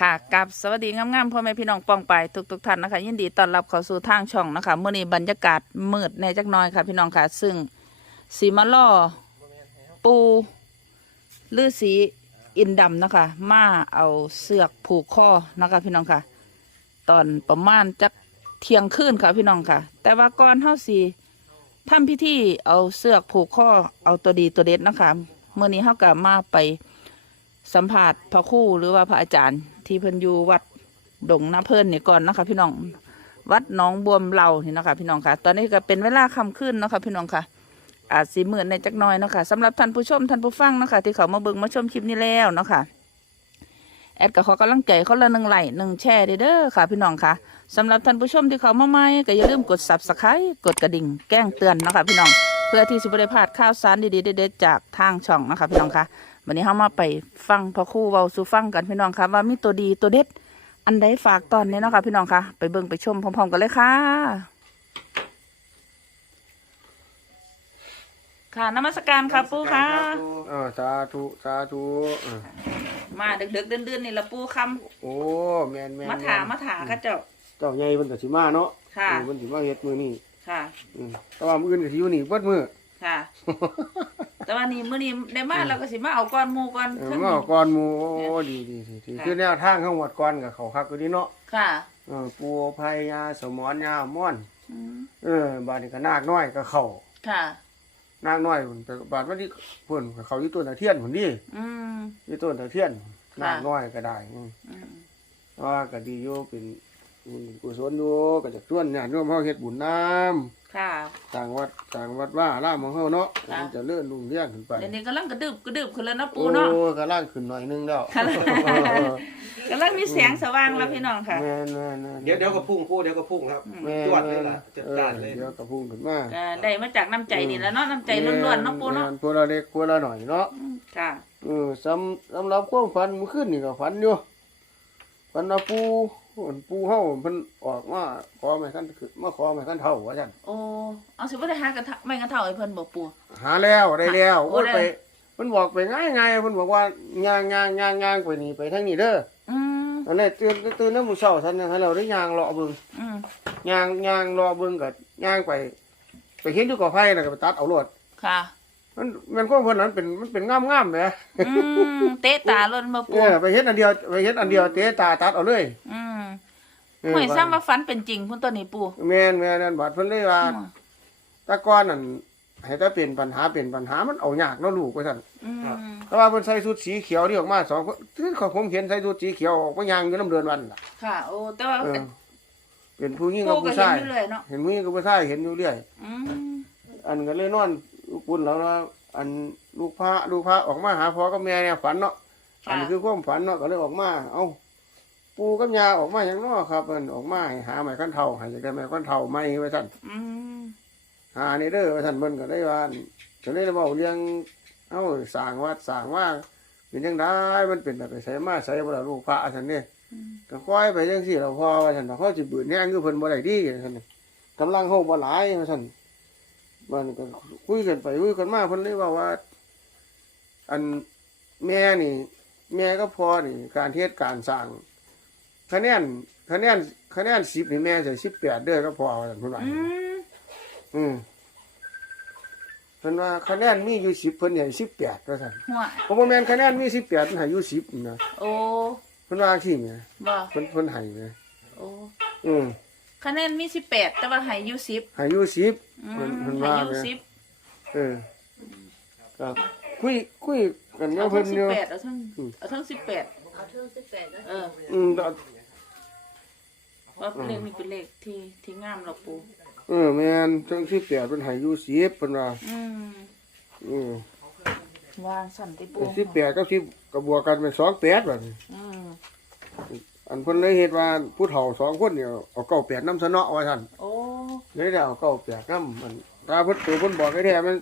ค่ะกับสวัสดีงามๆพ่อแม่พี่น้องปองไปทุกๆท่านนะคะ ยินดีต้อนรับเข้าสู่ทางช่องนะคะเมื่อนี้บรรยากาศมืดในจักหน้อยค่ะ พี่น้องค่ะ ซึ่งสีมาล่อปูลือสีอินดำนะคะ มาเอาเสือกผูกคอนะคะ พี่น้องค่ะ ตอนประมาณจักเที่ยงคืนค่ะพี่น้องค่ะ แต่ว่าก่อนเท่าสีทำพิธีเอาเสือกผูกข้อเอาตัวดีตัวเด็ดนะคะเมื่อนี้เท่ากับมาไปสัมผัสพระครู่หรือว่าพระอาจารย์ ที่เพิ่นอยู่วัดดงน้าเพิ่นนี่ก่อนนะคะ พี่น้องวัดหนองบวมเรานี่นะคะพี่น้องค่ะ ตอนนี้ก็เป็นเวลาค่ำคืนนะคะพี่น้องค่ะ อาจสีหมื่นในจักน้อยนะคะสำหรับท่านผู้ชมท่านผู้ฟังนะคะที่เขามาเบิ่งมาชมคลิปนี้แล้วนะคะแอดก็ขอกำลังใจเขาละหนึ่งไหลหนึ่งแชร์เด้อค่ะ พี่น้องค่ะสำหรับท่านผู้ชมที่เขามาใหม่ก็อย่าลืมกด subscribe กดกระดิ่งแจ้งเตือนนะคะพี่น้อง เพื่อที่จะไม่ได้พลาดข่าวสารดีๆเด็ดๆจากทางช่องนะคะพี่น้องค่ะ วันนี้เรามาไปฟังพระครู่เว้าสู่ฟังกันพี่น้องค่ะว่ามีตัวดีตัวเด็ด อันใดฝากตอนนี้เนาะค่ะพี่น้องค่ะ ไปเบิ่งไปชมพร้อมๆกันเลยค่ะ ค่ะนมัสการค่ะปู่ค่ะ เออสาธุสาธุเออมาดึกๆเดือนๆนี่ละปู่คโอ้แม่นแม่นำมาถามมาถาค่ะเจ้า เจ้าใหญ่เพิ่นก็สิมาเนาะค่ะ เออเพิ่นสิมาเฮ็ดมื้อนี้ค่ะ อืมแต่ว่ามื้ออื่นก็สิอยู่นี่เบิดมื้อ ค่ะ แต่ว่านี่มื้อนี้ได้มาเราก็สิมาเอาก้อนหมูก้อนเออเครื่องมาก่อนหมู่โอ้ดีดีดีดีค่ะคือแนวทางของวัดก่อนก็เข้าคักก็ดีเนาะค่ะเออปูพายยาสมอนยาม่อน อืมเออบาดนี้ก็นาคน้อยก็เข้าค่ะ นาคน้อยเพิ่นไปบาดวันนี้เพิ่นก็เข้าอยู่ต้นตะเทียนพุ่นดิอืม อยู่ต้นตะเทียนค่ะ นาคน้อยก็ได้อืมอืมว่าก็ดีอยู่เป็นบุญกุศลอยู่ก็จะชวนญาติโยมเฮาเฮ็ดบุญน้ำค่ะ ต่างวัดต่างวัดว่าล่ามของเฮาเนาะค่ะ มันจะเลื่อนลุงเลี้ยงขึ้นไปเดี๋ยวนี้กำลังกระดึบกระดึบขึ้นแล้วนะโอ้ปู่เนาะกำลังขึ้นหน่อยนึงแล้วค่ะเออเออกำลังมีแสงสว่างแล้วพี่น้องค่ะ แม่นแม่นแม่นเดี๋ยวเดี๋ยวก็พุ่งคู่เดี๋ยวก็พุ่งครับแม่นจวดเลยล่ะจัดเออการเลยเดี๋ยวกระพุ่งขึ้นมาก็ได้มาจากน้ำใจนี่แหล้วเนาะน้ำใจล้วนๆเนาะปู่เนาะแม่พวกเราเล็กพวกเราหน่อยเนาะ อืมค่ะ เออสำสำหรับความฝันเมื่อคืนนี่ก็ฝันอยู่ฝันว่าปู ปูเฮาเพิ่นออกมาขอไม่คันขึ้นมาขอไม่คันเท่าว่าซั่นโอ้เอาสิบ่ได้หากระทะไม่กระเท่าไอ้เพิ่นบอกปู่หาแล้วได้แล้วโอ้โอ้ยได้ ไปเพิ่นบอกไปง่ายๆเพิ่นบอกว่าย่างย่างย่างย่างไปนี่ไปทางนี้เด้ออืมอันนี้ตื่นตื่นน้ำมือเช้าท่านยังให้เราได้ยางเลาะเบิ่งอืมยางยางเลาะเบิ่งกับยางไป ไปเห็นอยู่กับไฟแล้วก็ไปตัดเอารวดค่ะมันมันก็เพิ่นนั้นเป็นมันเป็นงามงามๆแหมอืมเตะตาล้นมาเอปู่อไปเห็นอันเดียวไปเห็นอันเดียวเตะตาตัดเอาเลย อืมเออ หวยซ้ำว่าฝันเป็นจริงพุ่นตัวนี้ปู่แม่นแม่นนั่นบาดเพิ่นเลยว่าอืมแตะก้อนนั่นให้แต่เป็นปัญหาเป็นปัญหามันเอายากเนาะลูกว่าซั่นอืมแต่ว่าเพิ่นใส่ชุดสีเขียวนี่ออกมาสองคนคือเขาผมเห็นใส่ชุดสีเขียวออกมายางอยู่น้ำเดือนวันล่ะค่ะ โอ้แต่ว่าเออเป็นผู้หญิงกับปู่ก็ผู้เห็นชาย อยู่เลยเนาะเห็นผู้หญิงกับผู้ชายเห็นอยู่เรื่อย อืมอันก็เลยนอนปุ่นแล้วนะอันลูกพระลูกพระออกมาหาพ่อกับแม่เนี่ยฝันเนาะอัค่ะนนี้คือความฝันเนาะก็เลยออกมา เอ้า ปูกับยาออกมาอย่างเนอครับมันออกมาให้หาไม้ขั้นเท่าให้จะได้ไม้ขั้นเท่าไม่ไว้ท่านอืมหานี่เด้อไว้ท่านเพิ่นก็ได้ว่าก็เลยเว้าเรื่องเอ้าสร้างวัดสร้างว่าเป็นจังไดมันเป็นแบบไปใส่มาใส่บ่ล่ะลูกพระท่านนี่ก็ค่อยไปจังซี่เราพอว่าท่านว่าเขาสิบืนแห้งคือเพิ่นบ่ได้ดีท่านนี่กำลังเฮาบ่หลายว่าท่านมันก็คุยกันไปคุยกันมาเพิ่นเลยว่าว่า อันแม่นี่ แม่ก็พอนี่การเทศการสร้าง คะแนนคะแนนคะแนนสิบนี่แม่ใส่สิบแปดเด้อก็พอว่าซั่นเพิ่นว่าอืมอืมเพิ่นว่าคะแนนมีอยู่สิบเพิ่นให้สิบแปดว่าซั่นหัวผมว่าแม่นคะแนนมีสิบแปดเพิ่นให้อยู่สิบนะโอ้เพิ่นว่าที่ไงบ่เพิ่นเพิ่นให้ไงโอ้อืมคะแนนมีสิบแปดแต่ว่าใหายอยู่สิบให้อยู่สิบอืเพิ่นมเพิ่นใหาว่ายอยู่ไงสิบเออครับคุยคุยกันเอากับทั้เพิ่งนสิบอยู่แปดเอาทั้งเอาทั้งสิบแปดเอาเทิงสิบแปดนะ เออ อืม เพราะเลขนี้เป็นเลขที่ที่งามเราปูเออแม่นทั้งสิบแปดเป็นใหายอยู่สิบเป็นว่าอืมอืมวางสั่นติปูสิบแปดกับสิบก็บวกกันเป็นสองแปดแบบนี้อืมอันเพิ่นเลยเห็นว่าผู้เฒ่าสองคนเนี่ยเอาเก้าแปดน้ำสนอไว้ท่านโอ้เลยได้เอาเก้าแปดน้ำมันตาเพิ่นตัวเพิ่นบอกไอ้แท้มัน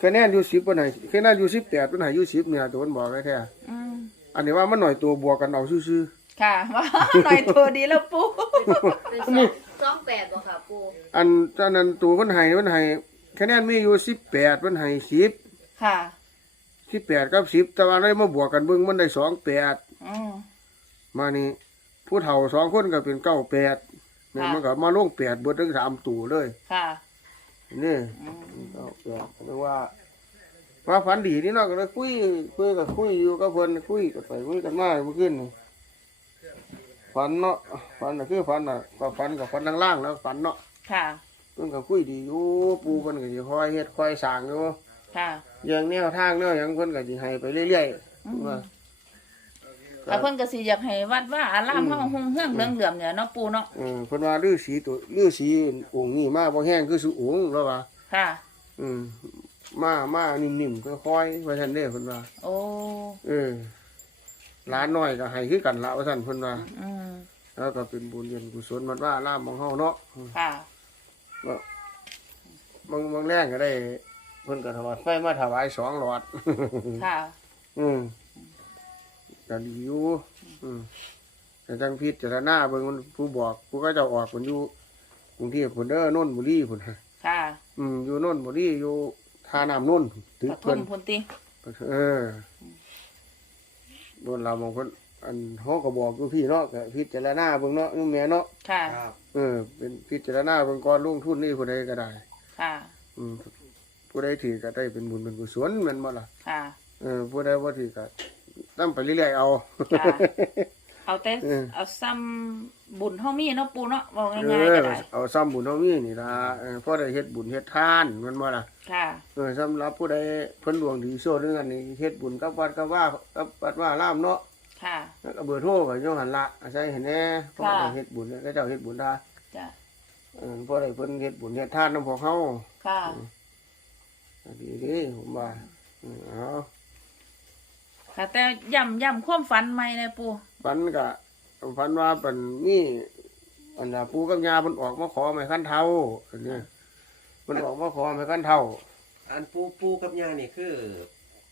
คะแนนอยู่สิบเพิ่นให้คะแนนอยู่สิบแปดเพิ่นให้อยู่สิบเนี่ยตัวเพิ่นบอกไอ้แท้อืมอันนี้ว่ามันหน่อยตัวบวกกันเอาซื่อ ค่ะว่าหน่อยตัวดีแล้วปูเป็นสองสองแปดบ่ค่ะปูๆอันตอนนั้นตัวเพิ่นให้เพิ่นให้คะแนนมีอยู่สิบแปดเพิ่นให้สิบค่ะสิบแปดกับสิบแต่ว่าได้มาบวกกันเบิ่งมันได้สองแปดอืมอมานี่ผู้เฒ่าสองคนก็เป็นเก้าแปดเนี่ยมันก็มาลงแปดเบดทั้งสามตู่เลยค่ะ นี่อืมเก้าแปดเรียกว่าว่าฝันดีนี่เนาะก็เลยคุยคุยกับคุยอยู่กับเพิ่นคุยกันไปคุยกันมาเมื่อคืนนี่ ฝันเนาะฝันน่ะคือฝันน่ะก็ฝันกับฝันล่างๆแล้วฝันเนาะค่ะ เพิ่นก็คุยดีอยู่ปูเพิ่นก็สิคอยเฮ็ดคอยสร้างอยู่ค่ะ อย่างแนวทางแนวหยังเพิ่นก็สิให้ไปเรื่อยอืม ๆว่าแต่เพิ่นก็สิอยากให้วัดว่าอารามเฮาหงเฮืองเหลืองๆเนี่ยเนาะปูเนาะเออเพิ่นว่าฤาษีตัวฤาษีองค์นี้มาบ่แห้งคือสุองค์แล้วว่า ค่ะ อืมมามานิ่มๆค่อยๆว่าซั่นเด้เพิ่นว่า โอ้ เออ หลานน้อยก็ให้คือกันละว่าซั่นเพิ่นว่าอืมแล้วก็เป็นบุญเรียนกุศลวัดว่าอารามของเฮาเนาะค่ะบางบางแรงก็ได้เพิ่นก็ถวายไฟมาถวายสองหลอด ค่ะ อืมก็ดีอยู่อืมแต่จังพิจารณาเบิ่งมันผู้บอกผู้ก็จะออกเพิ่นอยู่กรุงเทพพุ่นเด้อนนทบุรีพุ่นค่ะอืมอยู่นนทบุรีอยู่ท่าน้ำนนท์ถึงปฐเพิ่มนพุ่นติ เออ โดนเราบางคนอันเฮาก็บอกอยู่พี่เนาะก็พิจารณาเบิ่งเนาะอยู่แม่เนาะค่ะ ครับเออ เป็นพิจารณาเบิ่งก่อนลงทุนนี่ผู้ใดก็ได้ ค่ะ อืมผู้ใดถือก็ได้เป็นบุญเป็นกุศลแม่นบ่ล่ะค่ะ เออผู้ใดบ่ถือก็นำไปเรื่อยๆเอา ค่ะ เอาแต่เออ เอาซ้ำบุญเฮามีเนาะปูเนาะบอกเอง่ายๆอก็ได้เอาซ้ำบุญเฮามีนี่ล่ะเออพอได้เฮ็ดบุญเฮ็ดทานแม่นบ่ล่ะ ค่ะ เออสำหรับผู้ใดเพิ่นดวงดีโซเรื่องอันนี้เฮ็ดบุญกับวัดกับว่ากับวัดว่าลามเนาะค่ะ แล้วก็เบอร์โทรก็อยู่หั่นละอาศัยเห็นแหน่เพราะว่าค่ะ เฮ็ดบุญเนี่ยก็เจ้าเฮ็ดบุญท่าจ้ะเออพอได้เพิ่นเฮ็ดบุญเฮ็ดทานนำพวกเฮาค่ะ ดีเดีผมว่าเออเอาค่ะ แต่ย่ำย่ำความฝันใหม่เลยปูฝันก็ฝันว่าเป็นมีอันน่ะปู่กับย่าเพิ่นออกมาขอไม้คันเท่าอันนี้เพิ่นออกมาขอไม้คันเท่าอันปูปูกับยานี่คือ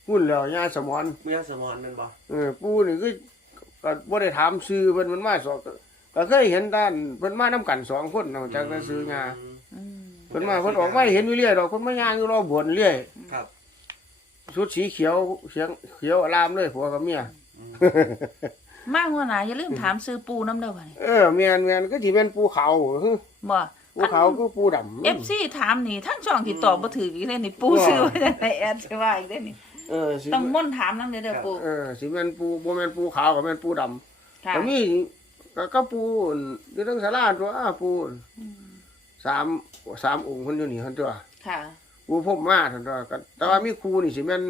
พุ่นแล้วย่าสมอนเมียสมอนนั่นบ่เออปู่นี่คือก็บ่ได้ถามชื่อเพิ่นมันมาสองก็เคยเห็นด้านเพิ่นมานํกันสองคนนอกจากแต่ชื่อย่าอืมเพิ่นมาเพิ่นออกมาให้เห็นอยู่เรื่อยดอกเพิ่นมาย่างอยู่รอบวนเรื่อยครับชุดสีเขียวเขียวเขียวอารามเลยผัวกับเมียมากหัวหนาอย่าลืมถามซื้อปูน้ำเด้อบ่นี่เออเมียนเมียนก็สิเป็นปูเขาฮึบ่ ปูเขาคือปูดำเอฟซีถามนี่ทั้งช่องที่ตอบบ่ถืออีกเลยนี่ปูซื้อไว้จังไดแอดสิว่าอีกเด้อนี่เออสิต้องม่นถามนำเด้อเด้อปูเออสิเป็นปูบ่แม่นปูขาวก็แม่นปูดำค่ะก็มีก็ก็ปูอยู่ทั้งศาลาตัวอ้าปูอืมสามสามองค์คนอยู่นี่หั่นตัวค่ะปูพบมาหั่นตัวก็แต่ว่ามีครูนี่สิแม่น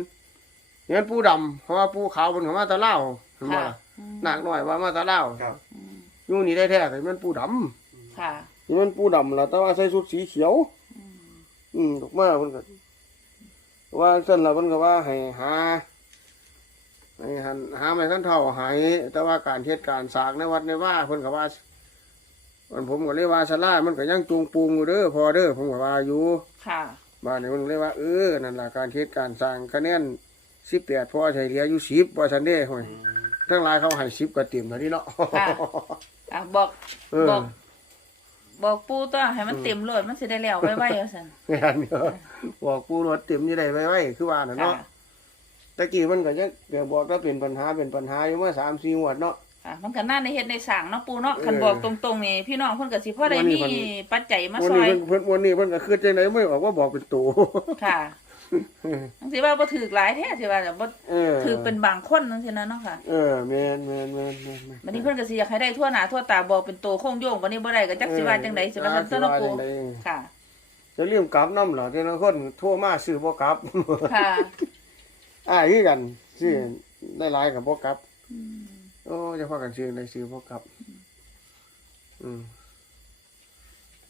แม่นปูดำเพราะว่าปูขาวเพิ่นก็มาแตะเล่าวเห็นบ่ค่ะล่ะอืมนากน้อยว่ามาแตะเล่าวครับอืมอยู่นี่ได้แท้ก็แม่นปูดำค่ะ นี่มันปูดำล่ะแต่ว่าใส่ชุดสีเขียว อืมอืมดอกไม้เพิ่นก็ว่าซั่นล่ะเพิ่นก็ว่าให้หาให้หันหาไม้คันเท่าให้แต่ว่าการเฮ็ดการสร้างในวัดในว่าเพิ่นก็ว่ามันผมก็เลยว่าศาลามันก็ยังจูงปูงอยู่เด้อพอเด้อผมก็ว่าอยู่ค่ะบ้านนี้มันเลยว่าเออนั่นล่ะการเฮ็ดการสร้างคะแนน18พอใช้เหลืออยู่10ว่าซั่นเด้ห้อยทั้งหลายเขาให้10ก็เต็มแล้วนี่เนาะค่ะอะบอกเออบอก บอกปูตัวให้มันเต็มโลดมันสิได้แล้วไว้ไว้ว่าซั่นงานเนาะบอกปูรถเต็มนี่ได้ไว้ไว้คือว่าน่ะค่ะเนาะตะกี้มันก็ยังเดี๋ยวบอกว่าเป็นปัญหาเป็นปัญหาอยู่เมื่อสามสี่งวดเนาะค่ะมันก็น่าในเฮ็ดในสร้างเนาะปูเนาะคันเออบอกตรงๆนี่พี่น้องเพิ่นก็สิพอได้วันนี้มีเพิ่นปัจจัยมาวันซอนี้ยเพิ่นเพิ่นวันนี้เพิ่นก็คือจังไดไม่ออกว่าบอกเป็นตัวค่ะ จังสิว่าบ่ถูกหลายแท้สิว่าแต่บ่เออถือเป็นบางคนจังซี่นะเนาะค่ะเออแม่นแม่นแม่นแม่นแม่นบัดนี้เพิ่นก็สิอยากให้ได้ทั่วหน้าทั่วตาบอกเป็นโตโคงโยงบัดนี้บ่ได้ก็จักสิว่าจังไดสิว่าซั่นเอเนาะอปูสิว่าจังใดค่ะ จะเลี่ยมกลับน้ำเหรอแต่ละคนโทรมาซื้อบ่กลับค่ะอ้ายคือกันซื้อได้หลายกับบ่กลับโอ้จะพากันซื้อได้ซื้อบ่กลับ อืม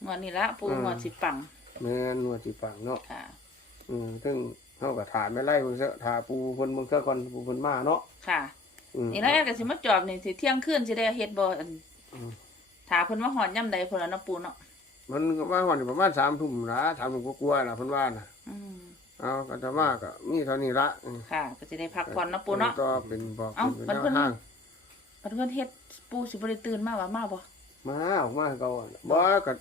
งวดนี้ละปูอืมงวดสิปังแม่นนวดสิปังเนาะค่ะ อืมซึ่งเฮาก็ถามไม่ไล่เพิ่นซะถาปูเพิ่นเบิ่งซะก่อนปูเพิ่นมาเนาะค่ะอืมนี่แล้วแอร์ก็สิมาจอบนี่สิเที่ยงคืนสิได้เฮ็ดบ่อันอืมถ้าเพิ่นมาฮอดยามใดเพิ่นล่ะเนาะปูเนาะมันก็ว่าวันนี้ประมาณสามทุ่มนะสามทุ่มกลัวาๆนะเพิ่นว่านะอืมเอาก็จะมากก็มีเท่านี้ละอืมค่ะ ก็สิได้พักผ่อนเนาะปูเนาะ ก็เป็นบอกเอ้าเป็นมันเพิ่นแนวทางบัดเพิ่นเฮ็ดปูสิบ่ได้ตื่นมาว่ามาบ่มาออกมาให้เก่าอะบ่ก็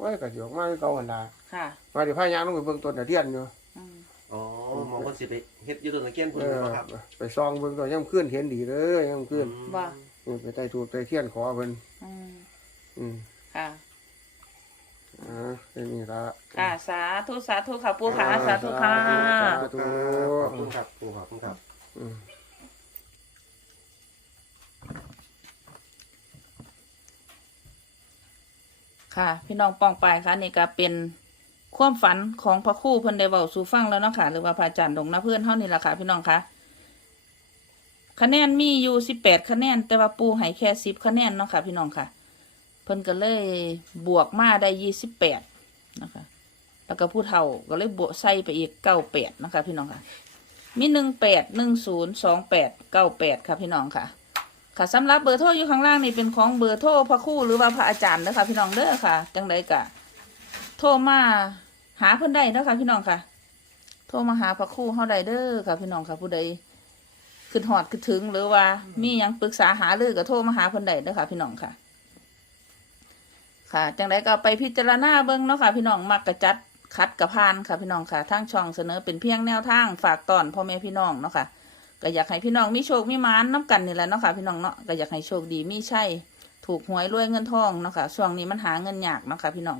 ว่าก็สิออกมาให้เก่าหั่นล่ะค่ะมาดิพายางลงไปเบิ่งต้นตะเทียนอยู่อืมอ๋อมองว่าสิไปเฮ็ดอยู่ต้นตะเคียนพุ่นเออบ่ครับไปซองเบิ่งก็ยังขึ้นเห็นดีเลยยังขึ้นว่าเออไปใต้ถูกใต้เทียนขอเพิ่นอืมอืมค่ะ อ่าเรื่องนี้ละค่ะ สาธุ สาธุค่ะปูค่ะ สาธุค่ะ สาธุ ขอบคุณครับปูขอบคุณครับ อืม ค่ะ พี่น้องปองไปค่ะนี่ก็เป็นความฝันของพระคู่เพิ่นได้เว้าสู่ฟังแล้วเนาะค่ะ หรือว่าพระอาจารย์ดงนะเพื่อนเฮานี่ล่ะค่ะ พี่น้องค่ะคะแนนมีอยู่สิบแปดคะแนน แต่ว่าปูให้แค่สิบคะแนนเนาะค่ะ พี่น้องค่ะ เพิ่นก็เลยบวกมาได้ยี่สิบแปดนะคะ แล้วก็ผู้เฒ่าก็เลยบวกใส่ไปอีกเก้าแปดนะคะ พี่น้องค่ะ มีหนึ่งแปดหนึ่งศูนย์สองแปดเก้าแปดค่ะพี่น้องค่ะ ค่ะสำหรับเบอร์โทรอยู่ข้างล่างนี่เป็นของเบอร์โทรพระคู่หรือว่าพระอาจารย์เด้อค่ะพี่น้องเด้อค่ะ จังใดกะ โทรมาหาเพิ่นได้เด้อค่ะพี่น้องค่ะ โทรมาหาพระคู่เฮาได้เด้อค่ะ พี่น้องค่ะผู้ใดขึ้นหอดขึ้นถึงหรือว่ามียังปรึกษาหาเรือก็โทรมาหาเพิ่นได้เด้อค่ะ พี่น้องค่ะ ค่ะจังใดก็ไปพิจารณาเบิ่งเนาะค่ะ พี่น้องมักกะจัดคัดกะพานค่ะพี่น้องค่ะทางช่องเสนอเป็นเพียงแนวทางฝากตอนพ่อแม่พี่น้องเนาะค่ะ ก็อยากให้พี่น้องมีโชคมีมานน้กันนี่แหละเนาะค่ะพี่น้องเนาะก็อยากให้โชคดีมีใช่ถูกหวยรวยเงินทองเนาะค่ะช่วงนี้มันหาเงินยากเนาะค่ะพี่น้อง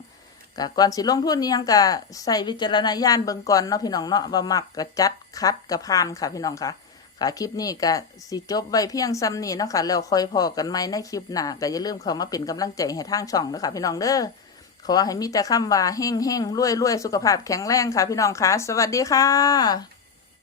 ก็ก่อนสิลงทุนนี้ยังก็ใส่วิจารณญาณเบิ่งก่อนเนาะพี่น้องเนาะว่ามักก็จัดคัดกะพานค่ะพี่น้องค่ะค่ะคลิปนี้ก็สิจบไว้เพียงซ้ำนี้เนาะค่ะแล้วคอยพอกันใหมในคลิปหน้าก็อย่าลืมเข้ามาเป็นกำลังใจให้ทางช่องเด้อค่ะพี่น้องเด้อขอให้มีแต่คำว่าเฮงเฮงรวยรวยสุขภาพแข็งแรงค่ะพี่น้องค่ะสวัสดีค่ะ